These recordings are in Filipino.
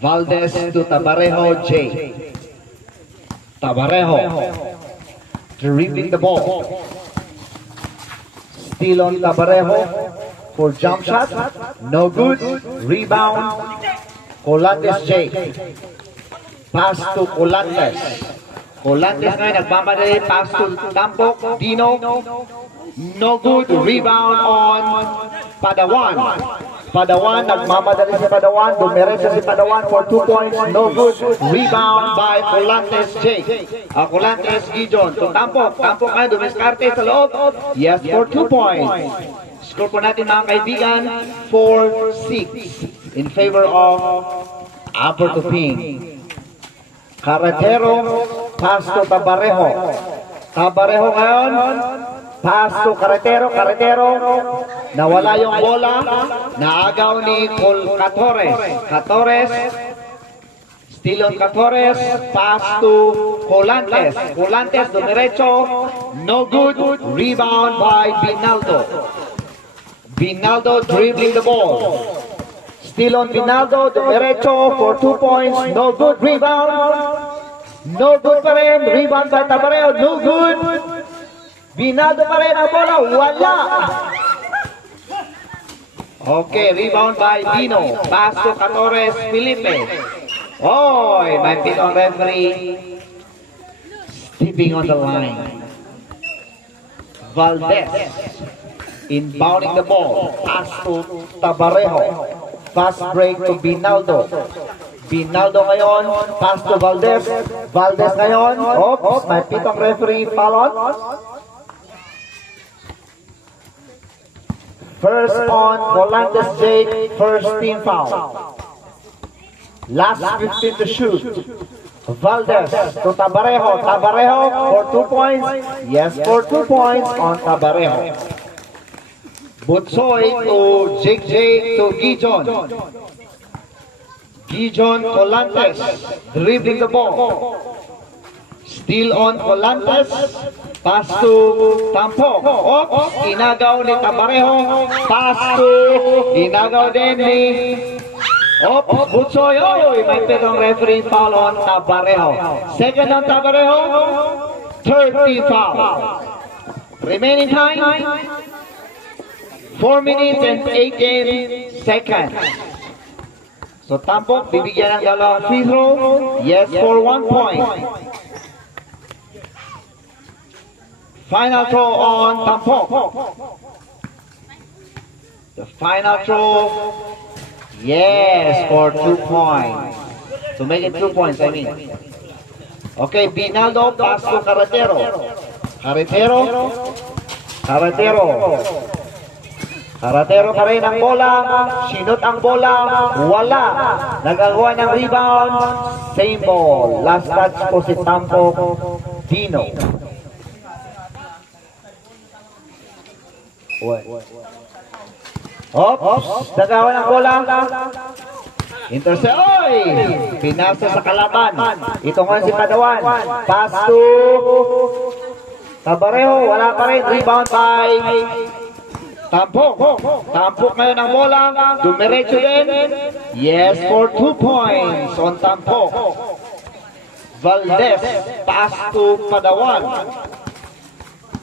Valdez to Tabarejo J. Tabarejo dribbling the ball. Still on Tabarejo for jump shot. No good. Rebound. Colantes J. Pass to Colantes. Colantes ngayon nagmamadali. Pass to Tampok. Dino. No good. Rebound on Padawan. Padawan, nagmamadali si Padawan. Dumiretso si Padawan for 2 points. No good. Rebound by Colantes J. Colantes Gijon. To Tampok. Tampok ngayon dumiskarte sa loob. Yes, for 2 points. Score po natin mga kaibigan. 4-6 in favor of Upper Tuping. Carretero. Pass to Tabarejo. Tabarejo ngayon. Pass to Carretero. Carretero. Nawala yung bola. Naagaw ni Catores. Catores. Still on Catores. Pass to Colantes. Colantes dumiretso. No good. Rebound by Binaldo. Binaldo dribbling the ball. Still on Binaldo. Dumiretso for 2 points. No good. Rebound. No good pa rin. Rebound by Tabareo. No good. Binaldo pa rin ang bola. Wala. Okay, rebound by Dino. Pass to Catores Felipe. Oy, may pitong referee. Stepping on the line. Valdez. Inbounding the ball. Pass to Tabarejo. Fast break to Binaldo. Binaldo ngayon. Pass to Valdez. Valdez ngayon. Oops, may pitong referee foul on. First on Colantes J, first team foul. Last 15 to shoot. Valdez to Tabarejo. Tabarejo for 2 points. Yes, for 2 points on Tabarejo. Butsoy to JJ to Gijon. Gijon Colantes dribbling the ball. Still on Colantes. Pass to Tampok. Oops, inagaw ni Tabarejo. Pass to, inagaw din ni Oops, Butsoy. Oy, may pitong referee foul on Tabarejo. Second on Tabarejo. Third team foul. Remaining time, 4 minutes and 18 seconds. So Tampok, bibigyan ng dalawang free throw. Yes, for 1 point. Final throw on Tampok. The final throw. Yes, for 2 points. To make it 2 points, I mean. Okay, Binaldo, pass to Carretero. Carretero. Carretero. Carretero pa rin ang bola. Sinot ang bola. Wala. Nagagawa ng rebound. Same ball. Last touch po si Tampok. Dino. Oops, nagawa ng bola. Intercept. Oy! Pinasa sa kalaban. Ito nga si Padawan. Pass to Tabarejo. Wala pa rin. Rebound by Tampok. Tampok ngayon ang bola. Dumiretso din. Yes, for 2 points on Tampok. Valdez. Pass to Padawan.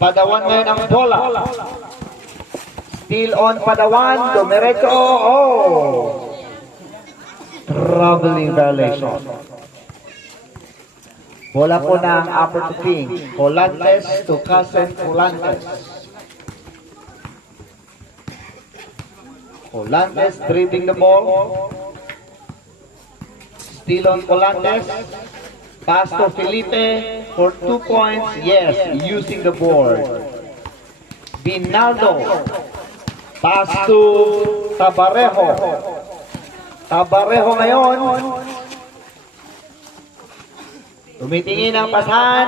Padawan ngayon ang bola. Still on Padawan, dumiretso. Traveling violation. Bola po ng Upper Tuping. Colantes to Casen Colantes. Colantes dribbling the ball. Still on Colantes. Pass to Felipe for 2 points. Yes, using the board. Binaldo. Pass to Tabarejo. Tabarejo ngayon. Tumitingin ang pasahan.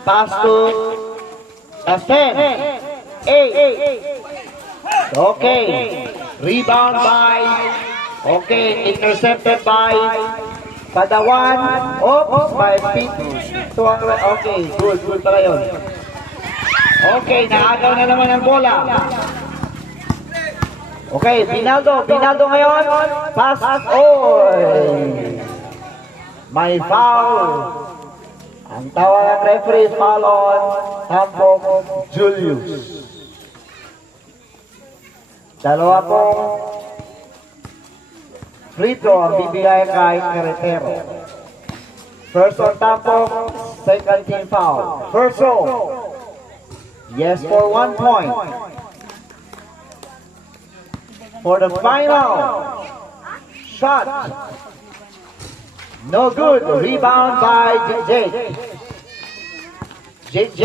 Pass to Casen. Okay. Rebound by. Okay. Intercepted by Padawan. Oops. By feet. Okay. Good pala yun. Okay. Naagaw na naman ang bola. Okay, Binaldo ngayon. Pass. Oy! May foul. Ang tawag ng referee is foul on Tampok Julius. Dalawa pong free throw ang bibigay kay Carretero. First on Tampok, second team foul. First throw. Yes for 1 point. For the final shot. No good. Rebound by Jake. Jake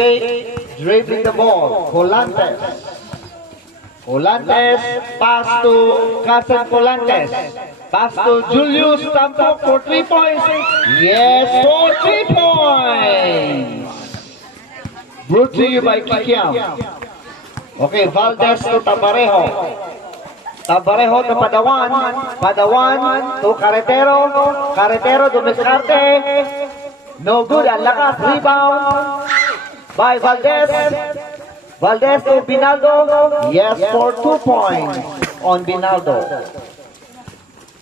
dribbling the ball. Colantes. Colantes pass to Casen Colantes. Pass to Julius Tampok for 3 points. Yes, for 3 points. Brought to you by Kikiam. Okay, Valdez to Tabarejo. Tabarejo to Padawan. Padawan to Carretero. Carretero to Mescarte. No good. Ang lakas. Rebound by Valdez. Valdez to Binaldo. Yes, for 2 points on Binaldo.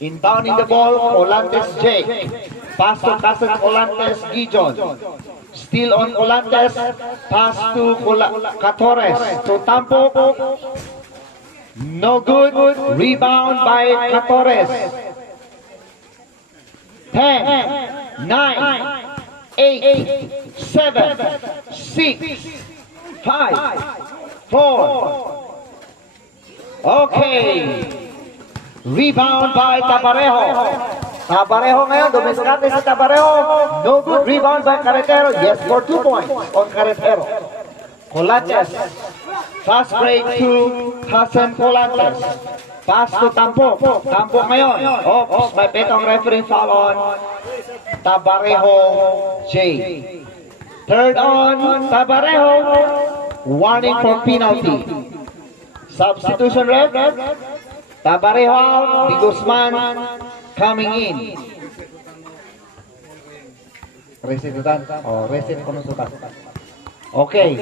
Inbounding the ball, Colantes Jake. Pass to Casen Colantes Gijon. Still on Colantes. Pass to Catores. To Tampok. No good. Rebound by Catores. 10, 9, 8, 7, 6, 5, 4. Okay. Rebound by Tabarejo. Tabarejo ngayon. Dumiskate si Tabarejo. No good. Rebound by Carretero. Yes, for 2 points on Carretero. Colantes. Fast break to Casen Colantes. Pass to Tampok. Tampok ngayon. Oops, may petong referee foul on Tabarejo J. Third on Tabarejo. Warning for penalty. Substitution ref. Tabarejo out. Di Guzman coming in. Restitutan. Resit ko ng sutan. Okay.